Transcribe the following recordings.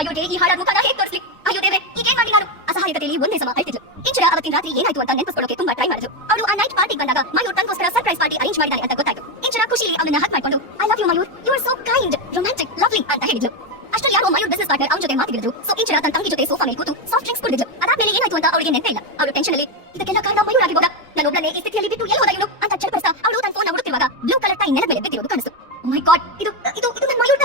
ಮಯೂರ್ಗೆ ಈ ಹಾಡಾದ ಮುಖನ ಹೇಗೆ ತೋರಿಸ್ಲಿ? ಅಯ್ಯೋ ದೇವ್ರೆ, ಈಗೇನ್ ಮಾಡಿ ನಾನು? ಅಸಹಾಯಕತೆಯಲ್ಲಿ ಒಂದೇ ಸಮ ಅಳ್ತಿದ್ಲು ಇಂಚರ ಅವತ್ತಿನ ರಾತ್ರಿ ಏನಾಯ್ತು ಅಂತ ನೆನಪಿಸ್ಕೊಳ್ಳೋಕೆ ತುಂಬಾ ಟ್ರೈ ಮಾಡಿದ್ರು ಅವಳು ಆ ನೈಟ್ ಪಾರ್ಟಿಗೆ ಬಂದಾಗ ಮಯೂರ್ ತನಗೋಸ್ಕರ ಸರ್ಪ್ರೈಸ್ ಪಾರ್ಟಿ ಅರೇಂಜ್ ಮಾಡಿದ್ದಾರೆ ಅಂತ ಗೊತ್ತಾಯ್ತು. ಇಂಚರ ಖುಷಿಲಿ ಅವನನ್ನ ಹತ್ ಮಾಡ್ಕೊಂಡು I love you Mayur. You are so kind romantic lovely ಅಂತ ಹೇಳಿದ್ಲು. ಅಷ್ಟರಲ್ಲಿ ಯಾರೋ ಮಯೂರ್ ಬಿಸಿನೆಸ್ ಪಾರ್ಟ್ನರ್ ಅವನ ಜೊತೆ ಮಾತಿದ್ರು ಸೊ ಇಂಚರ ತನ್ನ ತಂಗಿ ಜೊತೆ ಸೋಫಾ ಮೇಲೆ ಕೂತು ಸಾಫ್ಟ್ ಡ್ರಿಂಕ್ಸ್ ಕುಡಿದ್ರು ಅದಾದ್ಮೇಲೆ ಏನಾಯ್ತು ಅಂತ ಅವಳಿಗೆ ನೆನಪೇ ಇಲ್ಲ. ಅವಳು ಟೆನ್ಷನ್ ಅಲ್ಲಿ, ಇದಕ್ಕೆಲ್ಲ ಕಾರಣ ಮಯೂರ್ ಆಗಿರೋದ ನಾನು ಒಬ್ಬನೇ ಈ ಸ್ಥಿತಿಯಲ್ಲಿ ಬಿಟ್ಟು ಎಲ್ಲಿ ಹೋದ ಇವನು ಅಂತ ಚಡಪಡಿಸ್ತಾ ಅವಳು ತನ್ನ ಫೋನ್ ಹುಡುಕಿರುವಾಗ ಬ್ಲೂ ಕಲರ್ ಟೈ ನೆಲದ ಮೇಲೆ ಬಿದ್ದಿರೋದು ಕಾಣಿಸ್ತು. ಮೈ ಗಾಡ್ ಇದು ಇದು ಇದು ನನ್ನ ಮಯೂರ್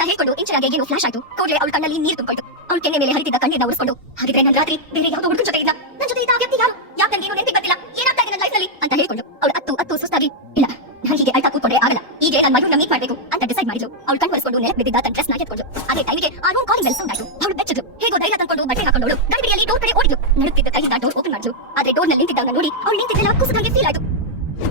ಅಂತ ಹೇಳ್ಕೊಂಡು ಇಂಚರಾಗೆ ಏನು ಫ್ಲಾಶ್ ಆಯ್ತು. ಕೂಡಲೇ ಅವಳ ಕಣ್ಣಲ್ಲಿ ನೀರು ತುಂಬಿಕೊಂಡು ಅವಳು ಕೆನ್ನೆ ಮೇಲೆ ಹರಿತಿದ್ದ ಕಣ್ಣೀರ್ನ ಉರಿಸ್ಕೊಂಡು, ಹಾಗಿದ್ರೆ ನನ್ನ ರಾತ್ರಿ ಬೇರೆ ಯಾವುದೋ ಹುಡುಗನ ಜೊತೆ ಇದ್ದ ನನ್ನ ಜೊತೆ ಇದ್ದ ವ್ಯಕ್ತಿ ಯಾರು? ಯಾಕೆ ನನಗೆ ನೆನಪಿ ಗೊತ್ತಿಲ್ಲ? ಏನಾಗ್ತಾ ಇದೆ ನನ್ನ ಲೈಫ್ನಲ್ಲಿ? ಅಂತ ಹೇಳ್ಕೊಂಡು ಅವಳು ಅತ್ತು ಅತ್ತು ಸುಸ್ತಾಗಿ, ಇಲ್ಲ, ನಾನು ಹೀಗೆ ಅಳ್ತಾ ಕೂತ್ಕೊಂಡ್ರೆ ಆಗಲ್ಲ. ಈಗ ನನ್ನ ಮಗುನ ಮೀಟ್ ಮಾಡಬೇಕು ಅಂತ ಡಿಸೈಡ್ ಮಾಡಿದ್ಲು. ಅವಳು ಕಣ್ಣು ನೆನಪು ಬಿದ್ದಿದ್ದ ತನ್ನ ಡ್ರೆಸ್ ಎತ್ಕೊಂಡು ಅದೇ ಟೈಮಿಗೆ ಆ ರೂಮ್ ಕಾಲಿಂಗ್ ಬೆಲ್ ಸೌಂಡ್ ಆಯ್ತು. ಅವಳು ಬೆಚ್ಚದ್ರು ಹೇಗೋ ಧೈರ್ಯ ತಂದ್ಕೊಂಡು ಬಟ್ಟೆ ಹಾಕೊಂಡವಳು. ಗಡಿಬಿಡಿಯಲ್ಲಿ ಡೋರ್ ಕಡೆ ಓಡಿದ್ಲು. ನಡುತ್ತಿದ್ದ ಕೈಯಿಂದ ಡೋರ್ ಓಪನ್ ಮಾಡಿದ್ಲು. ಆದ್ರೆ ಡೋರ್ನಲ್ಲಿ ನಿಂತಿದ್ದವನ್ನ ನೋಡಿ ಅವಳು ನಿಂತಿದ್ದೆಲ್ಲ. ಕುಸಿದಂಗೆ ಫೀಲ್ ಆಯ್ತು.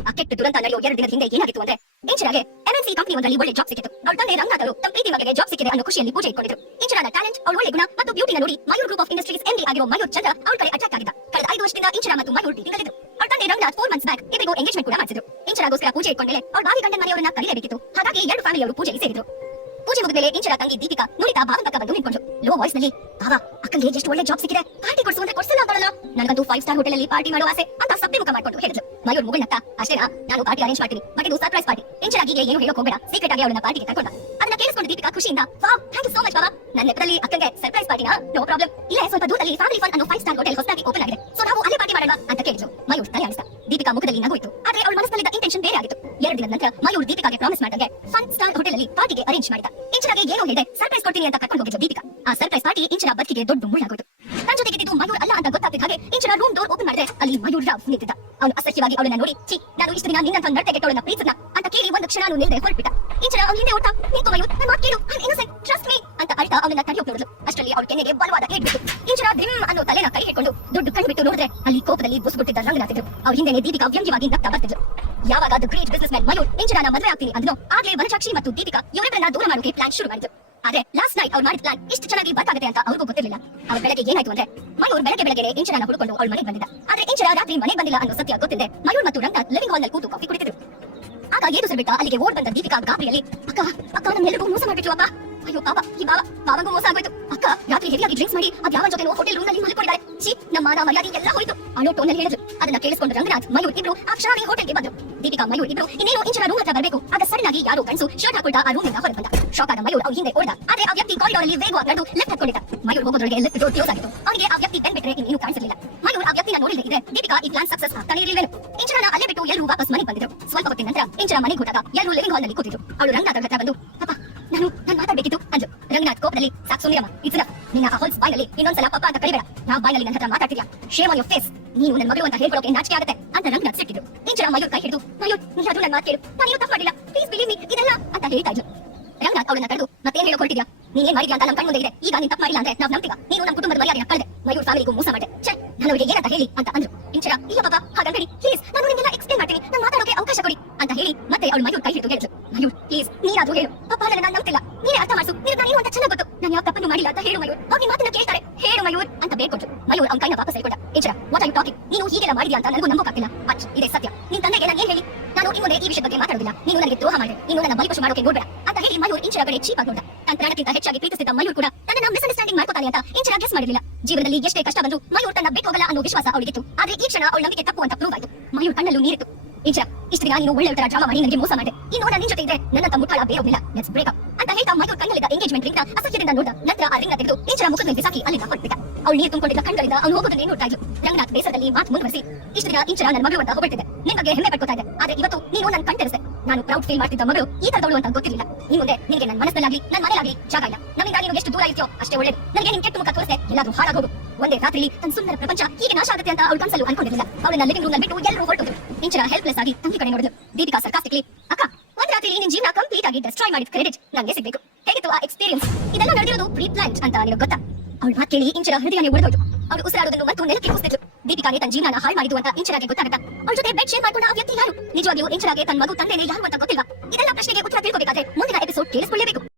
ಆ ಕೆಟ್ಟ ದುರಂತ ನಡೆಯೋ ಎರಡು ದಿನದ ಹಿಂದೆ ಏನಾಗಿತ್ತು ಅಂದ್ರೆ ಇಂಚರಾಗೆ ಎಂಎನ್ಸಿ ಕಂಪನಿ ಒಂದರಲ್ಲಿ ಒಳ್ಳೆ ಜಾಬ್ ಸಿಕ್ಕಿತ್ತು. ಅವ್ರ ತಂದೆ ರಂಗನಾಥ್ ಅವರು ತಮ್ಮ ಪ್ರೀತಿ ಮಗನಿಗೆ ಜಾಬ್ ಸಿಕ್ಕಿದೆ ಅನ್ನೋ ಖುಷಿಯಲ್ಲಿ ಪೂಜೆ ಇಟ್ಕೊಂಡಿದ್ರು. ಇಂಚರಾದ ಟ್ಯಾಲೆಂಟ್ ಅವಳ ಒಳ್ಳೆ ಗುಣ ಮತ್ತು ಬ್ಯೂಟಿನ ನೋಡಿ Mayur group of industries MD ಆಗಿರೋ ಮಯೂರ್ ಚಂದ್ರ ಅವ್ರ ಕಡೆ ಅಟ್ಯಾಕ್ ಆಗಿದ್ದ. ಕಳೆದ ಐದು ವರ್ಷದಿಂದ ಇಂಚರಾ ಮತ್ತು ಮಯೂರ್ ಡೀಟಿಂಗಲ್ಲಿದ್ರು ಅವ್ರ ತಂದೆ ರಂಗನಾಥ್ ಫೋರ್ ಮಂತ್ಸ್ ಬ್ಯಾಕ್ ಇಬ್ಬರಿಗೂ ಎಂಗೇಜ್ಮೆಂಟ್ ಕೂಡ ಮಾಡಿಸಿದ್ರು. ಇಂಚರಾಗೋಸ್ಕರ ಪೂಜೆ ಇಟ್ಕೊಂಡ್ಮೇಲೆ ಅವ್ರ ಬಾವಿ ಗಂಡನ ಮನೆಯವರನ್ನ ಕರೆಯಬೇಕಿತ್ತು ಹಾಗಾಗಿ ಎರಡು ಫ್ಯಾಮಿಲಿಯವರು ಪೂಜೆಗೆ ಸೇರಿದ್ರು. ಪೂಜೆ ಮುಗಿದ್ಮೇಲೆ ಇಂಚರ ತಂಗಿ ದೀಪಿಕಾ ನುರಿತಾ ಭಾವನ ಬಂದು ನಿಂತ್ಕೊಂಡ್ರು. ಲೋ ವಾಯ್ಸ್ನಲ್ಲಿ ಭಾವ ಅಕ್ಕಂಗೆ ಎಷ್ಟು ಒಳ್ಳೆ ಜಾಬ್ ಸಿಕ್ಕಿದೆ. ಪಾರ್ಟಿ ಕೊಡ್ಸು ಅಂದ್ರೆ ಕೊಡ್ಸಲ್ಲ ಅಂತಾಳಲ್ಲ. ನನಗಂತೂ ಫೈವ್ ಸ್ಟಾರ್ ಹೋಟೆಲ್ ಪಾರ್ಟಿ ಮಾಡೋ ಆಸೆ ಅಂತ ಸಪ್ಪೆ ಮಾಡ್ಕೊಂಡು ಹೇಳಿದ್ಲು ಮಯೂರ್ ಮುಗುಳ್ನತ್ತ ಅಷ್ಟೇನಾ ನಾನು ಪಾರ್ಟಿ ಅರೇಂಜ್ ಮಾಡ್ತೀನಿ. ಬಟ್ ಇದು ಸರ್ಪ್ರೈಸ್ ಪಾರ್ಟಿ ಇಂಚರಾಗಿಗೆ ಏನು ಹೇಳೋಕೆ ಹೋಗಬೇಡ. ಸೀಕ್ರೆಟ್ ಆಗಿ ಅವಳನ್ನ ಪಾರ್ಟಿಗೆ ಕರ್ಕೊಂಡ ಅದನ್ನ ಕೇಳಿಸ್ಕೊಂಡು ದೀಪಿಕಾ ಖುಷಿಯಿಂದ, wow thank you so much ಬಾಬಾ. ನನ್ನ ಲೆಕ್ಕದಲ್ಲಿ ಅಕ್ಕಂಗೆ ಸರ್ಪ್ರೈಸ್ ಪಾರ್ಟಿನಾ ನೋ ಪ್ರಾಬ್ಲಮ್ ಇಲ್ಲೇ ಸ್ವಲ್ಪ ದೂರದಲ್ಲಿ ಫ್ಯಾಮಿಲಿ ಫನ್ ಅನ್ನೋ ಫೈವ್ ಸ್ಟಾರ್ ಹೋಟೆಲ್ ಹೊಸದಾಗಿ ಓಪನ್ ಆಗಿದೆ. ಸೊ ನಾವು ಅಲ್ಲೇ ಪಾರ್ಟಿ ಮಾಡೋಣ ಅಂತ ಕೇಳಿದ್ರು ಮಯೂರ್ ತಲೆ ಆಡಿಸ್ತಾ. ದೀಪಿಕಾ ಮುಖದಲ್ಲಿ ನಗು ಇತ್ತು ಆದ್ರೆ ಅವಳ ಮನಸ್ಸಲ್ಲಿದ್ದ ಇಂಟೆನ್ಷನ್ ಬೇರೆ ಆಗಿತ್ತು. ಎರಡು ದಿನದ ನಂತರ ಮಯೂರ್ ದೀಪಿಕಾಗೆ ಪ್ರಾಮಿಸ್ ಮಾಡಿದಂಗೆ ಫನ್ ಸ್ಟಾರ್ ಹೋಟೆಲ್ ಅಲ್ಲಿ ಪಾರ್ಟಿಗೆ ಅರೇಂಜ್ ಮಾಡಿದ. ಇಂಚರಾಗೆ ಏನು ಹೇಳಿದೆ? ಸರ್ಪ್ರೈಸ್ ಕೊಡ್ತೀನಿ ಅಂತ ಕರ್ಕೊಂಡು ಹೋಗಿದ್ರು ದೀಪಿಕಾ. ಆ ಸರ್ಪ್ರೈಸ್ ಪಾರ್ಟಿ ಇಂಚರ ಬದುಕಿಗೆ ದೊಡ್ಡ ಮುಳ್ಳಾಗೋಯ್ತು. ತನ್ನ ಜೊತೆಗಿದ್ದು ಮಯೂರ್ ಅಲ್ಲ ಅಂತ ಗೊತ್ತಾಗ್ತಿದ್ದ ಹಾಗೆ ಇಂಚರ ರೂಮ್ ಡೋರ್ ಓಪನ್ ಮಾಡಿದ್ರೆ ಅಲ್ಲಿ ಮಯೂರ್ ರಾವ್ ನಿಂತಿದ್ದ. ಅವನು ಅಸಹ್ಯವಾಗಿ ಅವಳನ್ನ ನೋಡಿ ಚಿ ನಾನು ಇಷ್ಟು ದಿನ ನಿನ್ನಂತ ನಡತೆ ಕೆಟ್ಟವಳನ್ನ ಪ್ರೀತಿಸ್ನ ಅಂತ ಕೇಳಿ ಒಂದು ಕ್ಷಣ ನಿಲ್ದೆ ಹೊರಟ್ಬಿಟ್ಟ. ಇಂಚರ ಅವನ ಹಿಂದೆ ಓಡ್ತಾ ನಿಂತು ಮಯೂರ್ ನನ್ನ ಮಾತು ಕೇಳು ಐ ಇನ್ನೋಸೆಂಟ್ ಟ್ರಸ್ಟ್ ಮೀ ಅಂತ ಅಳ್ತಾ ಅವನನ್ನ ತಡೆಯೋಕ್ ನೋಡಿದ್ಲು ಅಷ್ಟರಲ್ಲಿ ಅವಳ ಕೆನ್ನೆಗೆ ಬಲವಾದ ಏಟ್ ಬಿಟ್ಟು ಇಂಚರ ಧಿಮ್ ಅನ್ನೋ ತಲೆನ ಕೈ ಹಿಡ್ಕೊಂಡು ದುಡ್ಡು ಕಣ್ಣು ಬಿಟ್ಟು ನೋಡಿದ್ರೆ ಅಲ್ಲಿ ಕೋಪದಲ್ಲಿ ಬುಸ್ಬಿಟ್ಟಿದ್ದ ರಂಗನಾಥಿದ್ರು ಅವ್ರ ಹಿಂದೆನೆ ದೀಪಿಕಾ ವ್ಯಂಗ್ಯವಾಗಿ ನಗ್ತಾ ಬರ್ತಿದ್ರು ಯಾವಾಗ ಅದು ಗ್ರೇಟ್ ಬಿಸ್ನೆಸ್ ಮ್ಯಾನ್ ಮಯೂರ್ ಇಂಚರನ ಮದುವೆ ಆಗ್ತೀನಿ ಅಂದ್ನೋ, ಆಗ್ಲೇ ವನಸಾಕ್ಷಿ ಮತ್ತು ದೀಪಿಕಾ ಇವರಿಬ್ಬರನ್ನ ದೂರ ಮಾಡೋಕೆ ಪ್ಲಾನ್ ಶುರು ಮಾಡಿದ್ರು ಆದ್ರೆ ಲಾಸ್ಟ್ ನೈಟ್ ಅವ್ರು ಮಾಡಿದ ಪ್ಲಾನ್ ಇಷ್ಟು ಚೆನ್ನಾಗಿ ವರ್ಕ್ ಆಗುತ್ತೆ ಅಂತ ಅವ್ರಿಗೂ ಗೊತ್ತಿರಲಿಲ್ಲ. ಅವ್ರ ಬೆಳಗ್ಗೆ ಏನಾಯ್ತು ಅಂದ್ರೆ, ಮಯೂರ್ ಬೆಳಗ್ಗೆ ಬೆಳಗ್ಗೆ ಇಂಚರನ್ನ ಹುಡುಕೊಂಡು ಅವಳ ಮನೆಗೆ ಬಂದಿದ್ದ. ಆದ್ರೆ ಇಂಚರ ರಾತ್ರಿ ಮನೆ ಬಂದಿಲ್ಲ ಅನ್ನೋ ಸತ್ಯ ಗೊತ್ತಿದೆ ಮಯೂರ್ ಮತ್ತು ರಂಗನಾಥ್ ಲಿವಿಂಗ್ ಹಾಲ್ನಲ್ಲಿ ಕೂತು ಕಾಫಿ ಕುಡಿತಿದ್ರು. ಆಗ ಏನು ಬಿಟ್ಟ ಅಲ್ಲಿಗೆ ಓಡ್ ಬಂದ ದೀಪಿಕಾ ಗಾಬರಿಯಲ್ಲಿ, ಅಕ್ಕ ಅಕ್ಕ ನಮ್ಮೆಲ್ಲರಿಗೂ ಮೋಸ ಮಾಡ್ಬಿಟ್ರು ಅಪ್ಪ. ಅಯ್ಯೋ, ಪಾಪ, ಈ ಬಾವ ಬಾವಂಗೂ ಮೋಸ ಆಗೋಯ್ತು ಅಕ್ಕ, ರಾತ್ರಿ ಹೆವಿಯಾಗಿ ಡ್ರಿಂಕ್ಸ್ ಮಾಡಿ ಅದ್ ಯಾವ ಜೊತೆ ಹೋಟೆಲ್ ರೂಮ್ನಲ್ಲಿ ಮಲ್ಕೊಂಡಿದ್ದಾರೆ. ಛೀ, ನಮ್ಮ ಮಾನ ಮರ್ಯಾದೆ ಎಲ್ಲ ಹೋಯ್ತು. ಅನ್ನೋ ಟೋನಲ್ಲಿ ಹೇಳಿದ ಹೇಳಿದ್ರು. ಅದನ್ನ ಕೇಳಿಸ್ಕೊಂಡು ರಂಗನಾಥ್, ಮಯೂರ್ ಇಬ್ರು ಆ ಹೋಟೆಲ್ಗೆ ಬಂದ್ರು. ದೀಪಿಕಾ ಮಯೂರ್ ಇಬ್ರು ಇನ್ನೇನು ಇಂಚಿನ ರೂಮ್ ಹತ್ರ ಬರಬೇಕು ಆಗ ಸಡನ್ ಆಗಿ ಯಾರೋ ಗಂಡಸು ಶರ್ಟ್ ಹಾಕೊಳ್ತಾ ಆ ರೂಮ್ನಿಂದ ಹೊರಗೆ ಬಂದ ಶಾಕ್ ಆದ ಮಯೂರ್ ಅವ್ರ ಹಿಂದೆ ಓಡಿದ ಆದ್ರೆ ಆ ವ್ಯಕ್ತಿ ಕಾರಿಡಾರ್ ಅಲ್ಲಿ ವೇಗವಾಗಿ ನಡೆದು ಲೆಫ್ಟ್ ಹತ್ಕೊಂಡಿದ್ದ ಮಯೂರ್ ಹೋಗೋದ್ರೊಳಗೆ ಲೆಫ್ಟ್ ಡೋರ್ ಕ್ಲೋಸ್ ಆಗಿತ್ತು ಅವನಿಗೆ ಆ ವ್ಯಕ್ತಿ ಬೆನ್ ಬಿಟ್ರೆ ಇನ್ನೇನು ಕಾಣಿಸಲಿಲ್ಲ ಮಯೂರ್ ಆ ವ್ಯಕ್ತಿನ ನೋಡಿದ್ರೆ ದೀಪಿಕಾ ಈ ಪ್ಲಾನ್ ಸಕ್ಸಸ್ ಆಗ್ತಾನೆ ಇರಲಿಲ್ಲ ಇಂಚನ ಅಲ್ಲೇ ಬಿಟ್ಟು ಎಲ್ಲರೂ ವಾಪಸ್ ಮನೆಗೆ ಬಂದಿದ್ರು ಸ್ವಲ್ಪ ಹೊತ್ತಿನ ನಂತರ ಇಂಚನ ಮನೆಗೆ ಹೋದಾಗ ಎಲ್ಲರೂ ಲಿವಿಂಗ್ ಹಾಲ್ನಲ್ಲಿ ಕೂತಿದ್ರು ಅವಳು ರಂಗನಾಥ್ ಹತ್ರ ಬಂದು ನಾನು ನಾನು ಮಾತಾಡ್ಬೇಕಿತ್ತು ಅಂದ್ರು ರಂಗನಾಥ್ ಕೋಪದಲ್ಲಿ ಸಾಕು ಸುಂದರಮ್ಮ ಇದ್ರ ನಿನ್ನ ಆ ಹೊಲ್ಸ್ ಬಾಯಲ್ಲಿ ಇನ್ನೊಂದ್ಸಲ ಪಪ್ಪ ಅಂತ ಕರಿಬೇಡ ನಾವು ಬಾಯಲ್ಲಿ ನನ್ನ ಹತ್ರ ಮಾತಾಡ್ತಿದ್ಯಾ ಶೇಮ್ ಆನ್ ಯೋರ್ ಫೇಸ್ ನೀನು ನನ್ನ ಮಗಳು ಅಂತ ಹೇಳ್ಕೊಳಕ್ಕೆ ನಾಚಿಕೆ ಆಗುತ್ತೆ ಅಂತ ರಂಗನಾಥ್ ಮಯೂರ್ ಕೈ ಹಿಡಿದು. ಮಯೂರ್ ನೀನಾದ್ರೂ ನನ್ನ ಕೇಳು. ನಾನೇನು ತಪ್ಪು ಮಾಡಿಲ್ಲ ಪ್ಲೀಸ್ ಬಿಲೀವ್ ಮೀ ಇದೆಲ್ಲ ಅಂತ ಹೇಳ್ತಾ ಇದ್ರು ರಂಗನಾಥ್ ಅವಳನ್ನ ಕರೆದು ಮತ್ತೇನ್ ಹೇಳೋ ಹೊರಟಿದ್ಯಾ ನೀನೇನ್ ಮಾಡಿದ್ಯಾ ಅಂತ ನಮ್ಮ ಕಣ್ಮುಂದೆ ಇದೆ ಈಗ ನೀನ್ ತಪ್ಪು ಮಾಡಿಲ್ಲ ಅಂದ್ರೆ ನಾವು ನಂಬ್ತೀವ? ನೀನು ನಮ್ಮ ಕುಟುಂಬದ ಮರ್ಯಾದೆಯ ಕಳೆದೆ. ಮಯೂರ್ ಫ್ಯಾಮಿಲಿಗೂ ಮೋಸ ಮಾಡಿದೆ. ಛೆ, ನಾನು ಅವರಿಗೆ ಏನಂತ ಹೇಳಿ ಅಂತ ಅಂದ್ರು. ಇಂಚರ ಇಲ್ಲ ಪಾಪ ಹಾಗಂಬೇಡಿ ಪ್ಲೀಸ್ ನಾನು ನಿಮ್ಗೆಲ್ಲ ಎಕ್ಸ್ಪ್ಲೇನ್ ಮಾಡ್ತೀನಿ. ನಾನು ಮಾತಾಡೋಕೆ ಅವಕಾಶ ಕೊಡಿ ಅಂತ ಹೇಳಿ ಮತ್ತೆ ಅವಳು ಮಯೂರ್ ಕೈ ಹಿಡಿದು ಹೇಳಿದ್ರು ಮಯೂರ್ ಪ್ಲೀಸ್ ನೀನಾದ್ರೂ ಹೇಳು. ಪಾಪ ನನ್ನ ನಾನು ನಂಬ್ತಿಲ್ಲ. ನೀನೇ ಅರ್ಥ ಮಾಡಿಸು. ನೀನು ನಾನು ಅಂತ ಚೆನ್ನಾಗಿ ಗೊತ್ತು. ನಾನು ಯಾವ ತಪ್ಪನ್ನು ಮಾಡಿಲ್ಲ ಅಂತ ಹೇಳು ಮಯೂರ್. ಅವ್ರು ನಿನ್ ಮಾತನ್ನ ಕೇಳ್ತಾರೆ. ಹೇಳು ಮಯೂರ್ ಅಂತ ಬೇಡ್ಕೊಟ್ರು ಮಯೂರ್ ಅವ್ನ ಕೈನ ವಾಪಸ್ ಹೇಳ್ಕೊಂಡ ಇಂಚರ ವಾಟ್ ಯು ಟಾಕಿಂಗ್ ನೀನು ಹೀಗೆಲ್ಲ ಮಾಡಿದ್ಯಾ ಅಂತ ನನಗೂ ನಂಬೋಕಾಗ್ತಿಲ್ಲ ಅಚ್ ಇದೆ ಸತ್ಯ. ನಿನ್ ತಂದೆಗೆ ನಾನು ಏನ್ ಹೇಳಿ. ನಾನು ಇನ್ನು ಈ ವಿಷಯದ ಬಗ್ಗೆ ಮಾತಾಡೋದಿಲ್ಲ. ನೀನು ನನಗೆ ದ್ರೋಹ ಮಾಡಿದೆ. ನೀನು ನನ್ನ ಬಲಿಪಶು ಮಾಡೋಕೆ ನೋಡ್ಬೇಡ. ಅಂತ ಹೇಳಿ ಮಯೂರ್ ಇಂಚರ ಕಡೆ ಚೀಪ್ ಆಗೋದ ತನ್ನ ಪ್ರಾಣಕ್ಕಿಂತ ಹೆಚ್ಚಾಗಿ ಪ್ರೀತಿಸಿದ್ದ ಮಯೂರ್ ಕೂಡ ತನ್ನ ಮಿಸ್ಅಂಡರ್ಸ್ಟ್ಯಾಂಡಿಂಗ್ ಮಾಡ್ಕೊತಾನೆ ಅಂತ ಇಂಚರ ಗೆಸ್ ಮಾಡಿರಲಿಲ್ಲ. ಜೀವನದಲ್ಲಿ ಎಷ್ಟೇ ಕಷ್ಟ ಬಂದ್ರು ಮಯೂರ್ ತನ್ನ ಬಿಟ್ಟು ಹೋಗಲ್ಲ ಅನ್ನೋ ವಿಶ್ವಾಸ ಅವಳಿಗಿತ್ತು. ಆದ್ರೆ ಈ ಕ್ಷಣ ಅವಳ ನಂಬಿಕೆ ತಪ್ಪು ಅಂತ ಪ್ರೂವ್ ಆಯ್ತು. ಮಯೂರ್ ಕಣ್ಣಲ್ಲೂ ನೀರಿತ್ತು. ಇಂಚರ ಇಷ್ಟು ದಿನ ನೀನು ಒಳ್ಳೆ ತರ ಡ್ರಾಮಾ ಮಾಡಿ ನನಗೆ ಮೋಸ ಮಾಡಿದೆ. ಈ ನೋಡ ನಿನ್ ಜೊತೆ ಇದ್ರೆ ನನ್ನ ಮುಟ್ಟಾಳ ಬೇರೋದಿಲ್ಲ ಲೆಟ್ಸ್ ಬ್ರೇಕ್ ಅಂತ ಹೇಳ್ತಾ ಮಯೂರ್ ಕಣ್ಣಲ್ಲಿದ್ದ ಎಂಗೇಜ್ಮೆಂಟ್ ರಿಂಗ್ ಅಸಹ್ಯದಿಂದ ನೋಡಿದ, ನಂತರ ಆ ರಿಂಗ್ ತೆಗೆದು ಇಂಚರ ಮುಖದ ಮೇಲೆ ಅಲ್ಲಿಂದ ಹೊರಟ್ಬಿಟ್ಟ. ಅವಳು ನೀರು ತುಂಬಿಕೊಂಡಿದ್ದ ಕಣ್ಗಳಿಂದ ಅವನು ಹೋಗೋದನ್ನೇ ನೋಡ್ತಾ ಇದ್ಲು. ರಂಗನಾಥ್ ಬೇಸರದಲ್ಲಿ ಮಾತು ಮುಂದುವರಿಸಿ ಇಷ್ಟು ದಿನ ನನ್ನ ಮಗಳು ಅಂತ ಹೊರಟಿದೆ ನಿನ್ ಬಗ್ಗೆ ಹೆಮ್ಮೆ ಪಡ್ಕೊತಾ ಇದೆ ಆದ್ರೆ ಇವತ್ತು ನೀನು ನನ್ನ ಕಣ್ತರಿಸಿದೆ ನಾನು ಪ್ರೌಡ್ ಫೀಲ್ ಮಾಡ್ತಿದ್ದ ಮಗಳು ಈ ತರದವಳು ಅಂತ ಗೊತ್ತಿರಲಿಲ್ಲ. ಈ ಮುಂದೆ ನಿನಗೆ ನನ್ನ ಮನಸ್ಸಲ್ಲಾಗ್ಲಿ ನನ್ನ ಮನೆಯಾಗ್ಲಿ ಜಾಗ ಇಲ್ಲ. ನಮ್ಮಿಂದ ನೀನು ಎಷ್ಟು ದೂರ ಇರ್ತೀಯೋ ಅಷ್ಟೇ ಒಳ್ಳೇದು. ನನಗೆ ನಿನ್ ಕೆಟ್ಟ ಮುಖ ತೋರಿಸೆ ಎಲ್ಲಾದ್ರೂ ಹಾಳಾಗೋದು. ಒಂದೇ ರಾತ್ರಿ ತನ್ನ ಸುಂದರ ಪ್ರಪಂಚ ಹೀಗೆ ನಾಶ ಆಗುತ್ತೆ ಅಂತ ಅವಳು ಕನಸಲ್ಲೂ ಅನ್ಕೊಂಡಿರಲಿಲ್ಲ. ಅವಳನ್ನ ಲಿವಿಂಗ್ ರೂಮ್ ಬಿಟ್ಟು ಎಲ್ಲರೂ ಹೊರಟೋದ್ರು. ಇಂಚರ ಹೆಲ್ಪ್ಲೆಸ್ ಆಗಿ ತಂಗಿ ಕಡೆ ನೋಡಿದ್ರು ದೀಪಿಕಾ ಸರ್ಕಾಸ್ಟಿಕ್ಲಿ ಅಕ್ಕ, ಒಂದ್ ರಾತ್ರಿ ನಿನ್ ಜೀವನ ಕಂಪ್ಲೀಟ್ ಆಗಿ ಡೆಸ್ಟ್ರಾಯ್ ಮಾಡಿದ ಕ್ರೆಡಿಟ್ ನಂಗೆ ಸಿಗ್ಬೇಕು. ಹೇಗಿತ್ತು ಆ ಎಕ್ಸ್ಪೀರಿಯನ್ಸ್ ಇದೆಲ್ಲ ನಡೆದಿರೋದು ಪ್ರೀ ಪ್ಲಾಂಟ್ ಅಂತ ನಿನಗೆ ಗೊತ್ತಾ? ಅವಳು ಮಾತು ಕೇಳಿ ಇಂಚರ ಹೃದಯನೇ ಉಳಿದೋಯ್ತು ಅವಳು ಉಸಿರಾಡೋದನ್ನು ಮತ್ತು ನೆಲಕ್ಕೆ ಕೂಸ್ತಿದ್ಲು ದೀಪಿಕಾಗೆ ತನ್ನ ಜೀವನ ಹಾಳು ಮಾಡಿದ್ದು ಅಂತ ಇಂಚರಾಗೆ ಗೊತ್ತಾಗತ್ತ? ಅವಳ ಜೊತೆ ಬೆಡ್ ಶೇರ್ ಮಾಡ್ಕೊಂಡ ಆ ವ್ಯಕ್ತಿ ಯಾರು? ನಿಜವಾಗಿಯೂ ಇಂಚರಾಗೆ ತನ್ನ ಮಗು ತಂದೆನೇ ಯಾರು ಅಂತ ಗೊತ್ತಿಲ್ಲ ಇದೆಲ್ಲ ಪ್ರಶ್ನೆಗೆ ಉತ್ತರ ತಿಳ್ಕೋಬೇಕಾದ್ರೆ ಮುಂದಿನ ಎಪಿಸೋಡ್ ಕೇಳಿಸ್ಕೊಳ್ಳೇಬೇಕು.